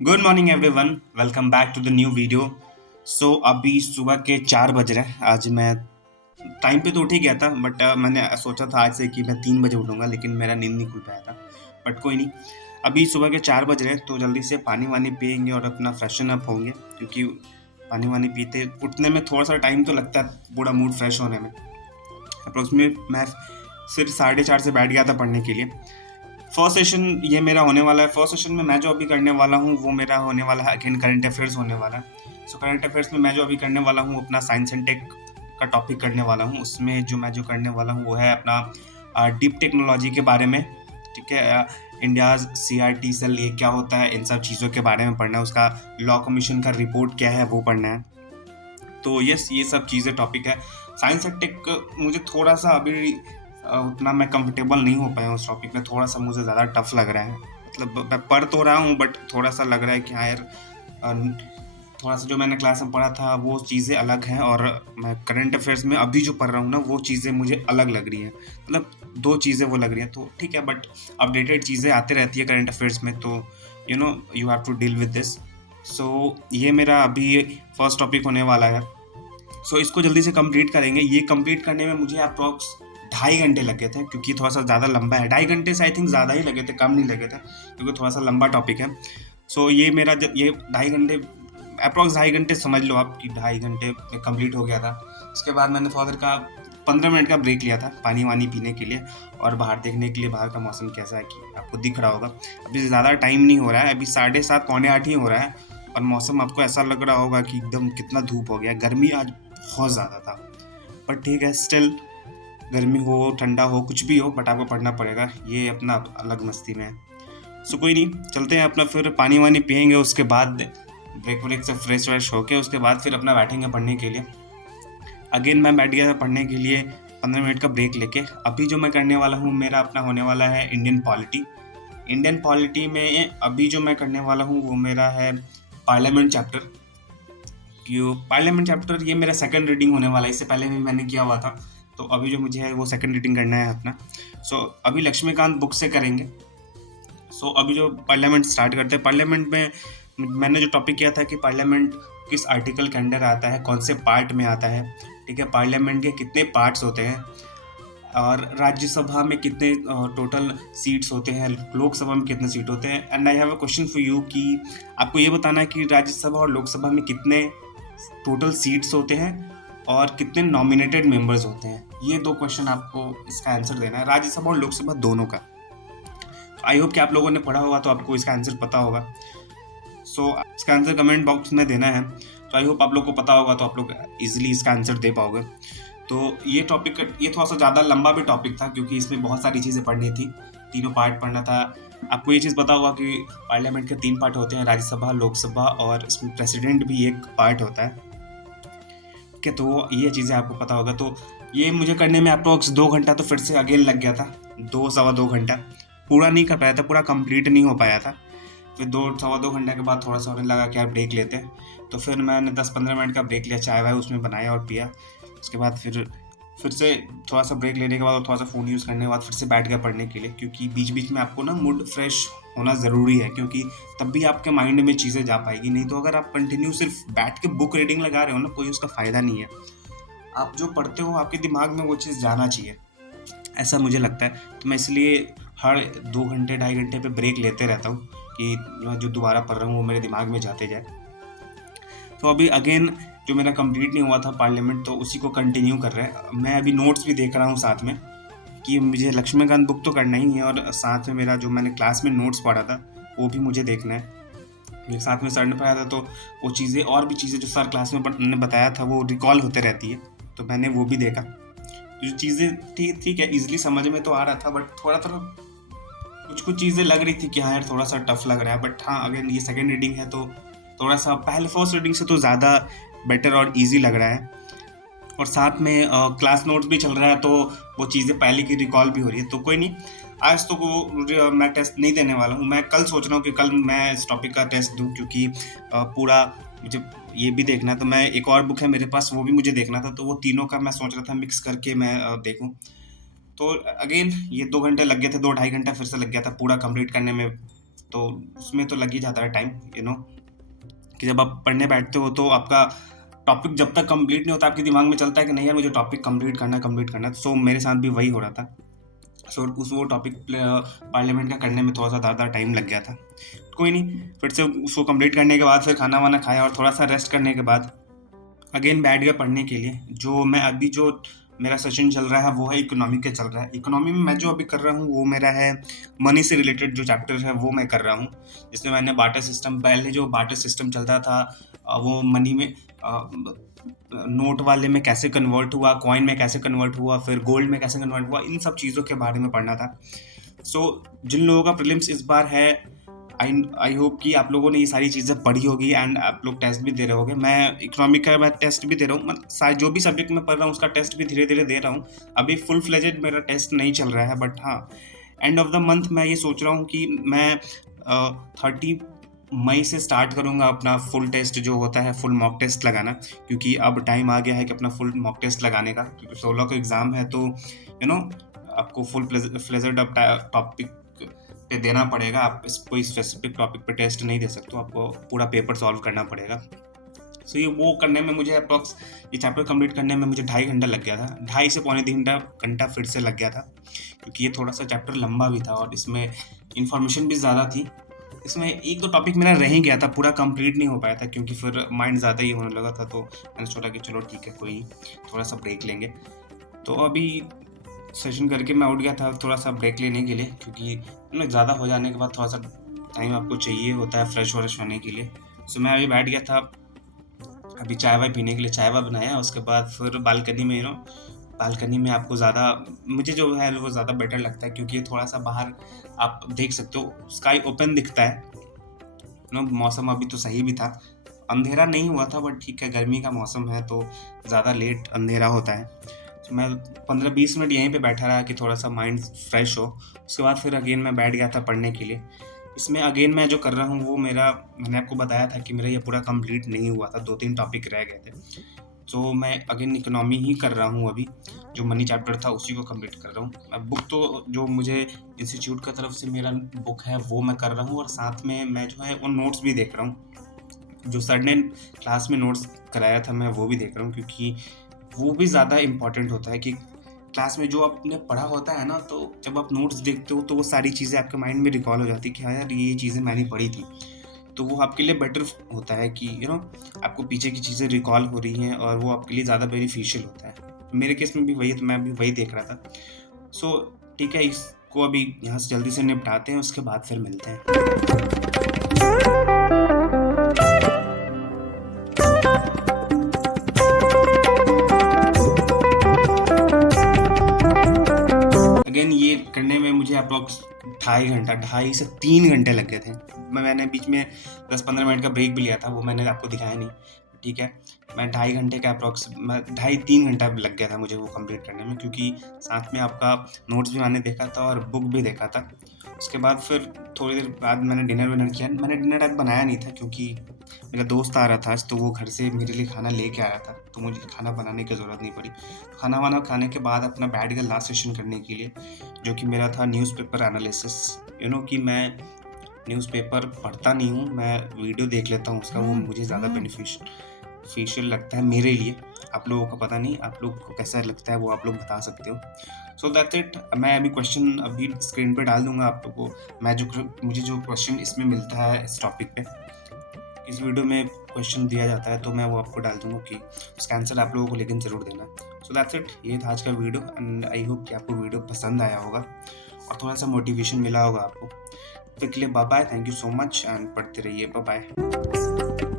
Good morning everyone, welcome back to the new video. So अभी सुबह के 4 बज रहे हैं। आज मैं टाइम पे तो उठ ही गया था, बट मैंने सोचा था आज से कि मैं 3 बजे उठूंगा, लेकिन मेरा नींद नहीं खुल पाया था। बट कोई नहीं, अभी सुबह के 4 बज रहे हैं तो जल्दी से पानी वानी पियेंगे और अपना फ्रेशन अप होंगे, क्योंकि पानी वानी पीते उठने में थोड़ा सा टाइम तो लगता है पूरा मूड फ्रेश होने में। अप्रोक्सीमेट मैं फिर 4:30 से बैठ गया था पढ़ने के लिए। फर्स्ट सेशन ये मेरा होने वाला है। फर्स्ट सेशन में मैं जो अभी करने वाला हूँ वो मेरा होने वाला है अगेन करंट अफेयर्स होने वाला है। सो करंट अफेयर्स में मैं जो अभी करने वाला हूँ अपना साइंस एंड टेक का टॉपिक करने वाला हूँ। उसमें जो करने वाला हूँ वो है अपना डीप टेक्नोलॉजी के बारे में। ठीक है, इंडियाज CRT सेल ये क्या होता है, इन सब चीज़ों के बारे में पढ़ना है। उसका लॉ कमीशन का रिपोर्ट क्या है वो पढ़ना है। तो यस, ये सब चीज़ें टॉपिक है। साइंस एंड टेक मुझे थोड़ा सा अभी उतना मैं कंफर्टेबल नहीं हो पाया उस टॉपिक में। थोड़ा सा मुझे ज़्यादा टफ लग रहा है। मतलब मैं पढ़ तो रहा हूँ, बट थोड़ा सा लग रहा है कि हाँ यार, थोड़ा सा जो मैंने क्लास में पढ़ा था वो चीज़ें अलग हैं, और मैं करंट अफेयर्स में अभी जो पढ़ रहा हूँ ना वो चीज़ें मुझे अलग लग रही हैं। मतलब दो चीज़ें वो लग रही हैं, तो ठीक है, बट अपडेटेड चीज़ें आती रहती है करंट अफेयर्स में, तो you have to deal with this. So ये मेरा अभी फर्स्ट टॉपिक होने वाला है। सो इसको जल्दी से कंप्लीट करेंगे। ये कंप्लीट करने में मुझे अप्रॉक्स 2.5 घंटे लगे थे, क्योंकि थोड़ा सा ज़्यादा लंबा है। 2.5 घंटे से आई थिंक ज़्यादा ही लगे थे, कम नहीं लगे थे, क्योंकि थोड़ा सा लंबा टॉपिक है। सो ये मेरा जब ये 2.5 घंटे, अप्रॉक्स 2.5 घंटे समझ लो आप कि 2.5 घंटे में कंप्लीट हो गया था। उसके बाद मैंने थोड़ा देर का 15 मिनट का ब्रेक लिया था पानी वानी पीने के लिए, और बाहर देखने के लिए बाहर का मौसम कैसा है, कि आपको दिख रहा होगा। अभी ज़्यादा टाइम नहीं हो रहा है, अभी 7:30 पौने 8 ही हो रहा है, और मौसम आपको ऐसा लग रहा होगा कि एकदम कितना धूप हो गया। गर्मी आज बहुत ज़्यादा था, पर ठीक है, स्टिल गर्मी हो ठंडा हो कुछ भी हो, बट आपको पढ़ना पड़ेगा। ये अपना अलग मस्ती में है। सो कोई नहीं, चलते हैं अपना, फिर पानी वानी पियेंगे, उसके बाद ब्रेक व्रेक से फ्रेश व्रेश होके उसके बाद फिर अपना बैठेंगे पढ़ने के लिए। अगेन मैं बैठ गया था पढ़ने के लिए 15 मिनट का ब्रेक लेके। अभी जो मैं करने वाला हूँ मेरा अपना होने वाला है इंडियन पॉलिटी। इंडियन पॉलिटी में अभी जो मैं करने वाला हूँ वो मेरा है पार्लियामेंट चैप्टर। पार्लियामेंट चैप्टर ये मेरा सेकंड रीडिंग होने वाला है। इससे पहले भी मैंने किया हुआ था, तो अभी जो मुझे है वो सेकंड रीडिंग करना है अपना। सो अभी लक्ष्मीकांत बुक से करेंगे। सो अभी जो पार्लियामेंट स्टार्ट करते हैं, पार्लियामेंट में मैंने जो टॉपिक किया था कि पार्लियामेंट किस आर्टिकल के अंडर आता है, कौन से पार्ट में आता है। ठीक है, पार्लियामेंट के कितने पार्ट्स होते हैं, और राज्यसभा में कितने टोटल सीट्स होते हैं, लोकसभा में कितने सीट होते हैं। And I have a question for you कि आपको ये बताना है कि राज्यसभा और लोकसभा में कितने टोटल सीट्स होते हैं और कितने नॉमिनेटेड मेंबर्स होते हैं। ये दो क्वेश्चन आपको इसका आंसर देना है, राज्यसभा और लोकसभा दोनों का। आई होप कि आप लोगों ने पढ़ा होगा तो आपको इसका आंसर पता होगा। सो इसका आंसर कमेंट बॉक्स में देना है। तो आई होप आप लोग को पता होगा, तो आप लोग इजीली इसका आंसर दे पाओगे। तो ये टॉपिक ये थोड़ा सा ज़्यादा लंबा भी टॉपिक था, क्योंकि इसमें बहुत सारी चीज़ें पढ़नी थी, तीनों पार्ट पढ़ना था। आपको ये चीज़ पता होगा कि पार्लियामेंट के 3 पार्ट होते हैं, राज्यसभा, लोकसभा, और इसमें प्रेसिडेंट भी एक पार्ट होता है। ठीक है, तो ये चीज़ें आपको पता होगा। तो ये मुझे करने में अप्रोक्स 2 घंटा तो फिर से अगेन लग गया था। 2 सवा 2 घंटा पूरा नहीं कर पाया था, पूरा कंप्लीट नहीं हो पाया था। फिर 2 सवा 2 घंटे के बाद थोड़ा सा होने लगा कि यार ब्रेक लेते हैं, तो फिर मैंने 10-15 मिनट का ब्रेक लिया, चाय वाय उसमें बनाया और पिया। उसके बाद फिर से थोड़ा सा ब्रेक लेने के बाद और थोड़ा सा फ़ोन यूज़ करने के बाद फिर से बैठ गया पढ़ने के लिए, क्योंकि बीच बीच में आपको ना मूड फ्रेश होना ज़रूरी है, क्योंकि तब भी आपके माइंड में चीज़ें जा पाएगी। नहीं तो अगर आप कंटिन्यू सिर्फ बैठ के बुक रीडिंग लगा रहे हो ना, कोई उसका फ़ायदा नहीं है। आप जो पढ़ते हो आपके दिमाग में वो चीज़ जाना चाहिए, ऐसा मुझे लगता है। तो मैं इसलिए हर 2 घंटे 2.5 घंटे पे ब्रेक लेते रहता हूँ, कि मैं जो दोबारा पढ़ रहा हूँ वो मेरे दिमाग में जाते जाए। तो अभी अगेन जो मेरा कंप्लीट नहीं हुआ था पार्लियामेंट, तो उसी को कंटिन्यू कर रहे हैं। मैं अभी नोट्स भी देख रहा हूँ साथ में, कि मुझे लक्ष्मीकांत बुक तो करना ही है, और साथ में मेरा जो मैंने क्लास में नोट्स पढ़ा था वो भी मुझे देखना है। मेरे साथ में सर ने पढ़ाया था, तो वो चीज़ें और भी चीज़ें जो सर क्लास में ने बताया था वो रिकॉल होते रहती है, तो मैंने वो भी देखा। जो चीज़ें ठीक ठीक है, ईजिली समझ में तो आ रहा था, बट थोड़ा थोड़ा कुछ चीज़ें लग रही थी कि हाँ यार थोड़ा सा टफ लग रहा है। बट हाँ, अगर ये सेकंड रीडिंग है तो थोड़ा सा पहले फर्स्ट रीडिंग से तो ज़्यादा बेटर और इजी लग रहा है। और साथ में क्लास नोट्स भी चल रहा है, तो वो चीज़ें पहले की रिकॉल भी हो रही है। तो कोई नहीं, आज तो मैं टेस्ट नहीं देने वाला हूँ। मैं कल सोच रहा हूँ कि कल मैं इस टॉपिक का टेस्ट दूँ, क्योंकि पूरा मुझे ये भी देखना है। तो मैं एक और बुक है मेरे पास, वो भी मुझे देखना था, तो वो तीनों का मैं सोच रहा था मिक्स करके मैं देखूँ। तो अगेन ये 2 घंटे लग गए थे, 2 ढाई घंटा फिर से लग गया था पूरा कंप्लीट करने में। तो उसमें तो लग ही जाता है टाइम, कि जब आप पढ़ने बैठते हो तो आपका टॉपिक जब तक कंप्लीट नहीं होता आपके दिमाग में चलता है कि नहीं यार मुझे टॉपिक कंप्लीट करना है। सो मेरे साथ भी वही हो रहा था। सो वो टॉपिक पार्लियामेंट का करने में थोड़ा सा ज़्यादा टाइम लग गया था। कोई नहीं, फिर से उसको कंप्लीट करने के बाद फिर खाना वाना खाया और थोड़ा सा रेस्ट करने के बाद अगेन बैठ गया पढ़ने के लिए। जो मेरा सेशन चल रहा है वो है इकोनॉमी का चल रहा है। इकोनॉमी में मैं जो अभी कर रहा हूँ वो मेरा है मनी से रिलेटेड जो चैप्टर है वो मैं कर रहा हूँ, जिसमें मैंने बार्टर सिस्टम, पहले जो बार्टर सिस्टम चलता था वो मनी में नोट वाले में कैसे कन्वर्ट हुआ, कॉइन में कैसे कन्वर्ट हुआ, फिर गोल्ड में कैसे कन्वर्ट हुआ, इन सब चीज़ों के बारे में पढ़ना था। सो जिन लोगों का प्रीलिम्स इस बार है, आई होप कि आप लोगों ने ये सारी चीज़ें पढ़ी होगी एंड आप लोग टेस्ट भी दे रहे होगे। मैं इकोनॉमिक का टेस्ट भी दे रहा हूँ, मतलब जो भी सब्जेक्ट मैं पढ़ रहा हूँ उसका टेस्ट भी धीरे धीरे दे रहा हूँ। अभी फुल फ्लेजेड मेरा टेस्ट नहीं चल रहा है, बट हाँ एंड ऑफ द मंथ मैं ये सोच रहा हूँ कि मैं 30 मई से स्टार्ट करूँगा अपना फुल टेस्ट जो होता है, फुल मॉक टेस्ट लगाना, क्योंकि अब टाइम आ गया है कि अपना फुल मॉक टेस्ट लगाने का, क्योंकि 16 का एग्ज़ाम है। तो आपको फुल फ्लेजेड अब टॉपिक पे देना पड़ेगा। आप कोई स्पेसिफिक टॉपिक पे टेस्ट नहीं दे सकते, आपको पूरा पेपर सॉल्व करना पड़ेगा। सो ये वो करने में मुझे अप्रॉक्स ये चैप्टर कंप्लीट करने में मुझे 2.5 घंटा लग गया था, 2.5 से पौने 3 घंटा फिर से लग गया था, क्योंकि ये थोड़ा सा चैप्टर लंबा भी था और इसमें इंफॉर्मेशन भी ज़्यादा थी। इसमें एक दो टॉपिक मेरा रह ही गया था, पूरा कंप्लीट नहीं हो पाया था, क्योंकि फिर माइंड ज़्यादा ही होने लगा था। तो मैंने सोचा कि चलो ठीक है, कोई थोड़ा सा ब्रेक लेंगे। तो अभी सेशन करके मैं उठ गया था थोड़ा सा ब्रेक लेने के लिए, क्योंकि ज़्यादा हो जाने के बाद थोड़ा सा टाइम आपको चाहिए होता है फ्रेश व्रेश होने के लिए। सो मैं अभी बैठ गया था अभी चाय वाय पीने के लिए, चाय वाय बनाया, उसके बाद फिर बालकनी में बालकनी में आपको ज़्यादा, मुझे जो है वो ज़्यादा बेटर लगता है, क्योंकि थोड़ा सा बाहर आप देख सकते हो, स्काई ओपन दिखता है मौसम अभी तो सही भी था, अंधेरा नहीं हुआ था, बट ठीक है गर्मी का मौसम है तो ज़्यादा लेट अंधेरा होता है। तो मैं 15-20 मिनट यहीं पे बैठा रहा कि थोड़ा सा माइंड फ्रेश हो। उसके बाद फिर अगेन मैं बैठ गया था पढ़ने के लिए। इसमें अगेन मैं जो कर रहा हूँ वो मैंने आपको बताया था कि मेरा ये पूरा कंप्लीट नहीं हुआ था, 2-3 टॉपिक रह गए थे। तो मैं अगेन इकोनॉमी ही कर रहा हूँ अभी, जो मनी चैप्टर था उसी को कंप्लीट कर रहा हूँ। अब बुक तो जो मुझे इंस्टीट्यूट की तरफ से मेरा बुक है वो मैं कर रहा हूँ, और साथ में मैं जो है वो नोट्स भी देख रहा हूँ, जो सर ने क्लास में नोट्स कराया था मैं वो भी देख रहा हूँ, क्योंकि वो भी ज़्यादा इम्पॉर्टेंट होता है कि क्लास में जो आपने पढ़ा होता है ना, तो जब आप नोट्स देखते हो तो वो सारी चीज़ें आपके माइंड में रिकॉल हो जाती है कि हाँ यार ये चीज़ें मैंने पढ़ी थी। तो वो आपके लिए बेटर होता है कि आपको पीछे की चीज़ें रिकॉल हो रही हैं, और वो आपके लिए ज़्यादा बेनिफिशियल होता है। तो मेरे केस में भी वही है, तो मैं भी वही देख रहा था। सो ठीक है, इसको अभी यहाँ से जल्दी से निपटाते हैं, उसके बाद फिर मिलते हैं। अगेन ये करने में मुझे अप्रॉक्स 2.5 से 3 घंटे लग गए थे। मैंने बीच में 10-15 मिनट का ब्रेक भी लिया था, वो मैंने आपको दिखाया नहीं, ठीक है। मैं 2.5 घंटे का अप्रॉक्स 2.5-3 घंटा लग गया था मुझे वो कंप्लीट करने में, क्योंकि साथ में आपका नोट्स भी मैंने देखा था और बुक भी देखा था। उसके बाद फिर थोड़ी देर बाद मैंने डिनर किया। मैंने डिनर आज बनाया नहीं था, क्योंकि मेरा दोस्त आ रहा था आज, तो वो घर से मेरे लिए खाना लेके आ रहा था, तो मुझे खाना बनाने की ज़रूरत नहीं पड़ी। खाना वाना खाने के बाद अपना बैठ गया लास्ट सेशन करने के लिए, जो कि मेरा था न्यूज़पेपर एनालिसिस। कि मैं न्यूज़पेपर पढ़ता नहीं हूँ, मैं वीडियो देख लेता हूँ उसका, वो मुझे ज़्यादा बेनिफिशियल लगता है मेरे लिए। आप लोगों को पता नहीं, आप लोग को कैसा लगता है वो आप लोग बता सकते हो। So that's it. मैं अभी क्वेश्चन अभी स्क्रीन पे डाल दूंगा आप लोगों को। मुझे जो क्वेश्चन इसमें मिलता है इस टॉपिक पे, इस वीडियो में क्वेश्चन दिया जाता है, तो मैं वो आपको डाल दूंगा कि उसका आंसर आप लोगों को लेकिन ज़रूर देना। सो दैट्स इट, ये था आज का वीडियो, एंड आई होप कि आपको वीडियो पसंद आया होगा और थोड़ा सा मोटिवेशन मिला होगा आपको। तो के लिए bye bye, thank you so much, and पढ़ते रहिए, बाय बाय।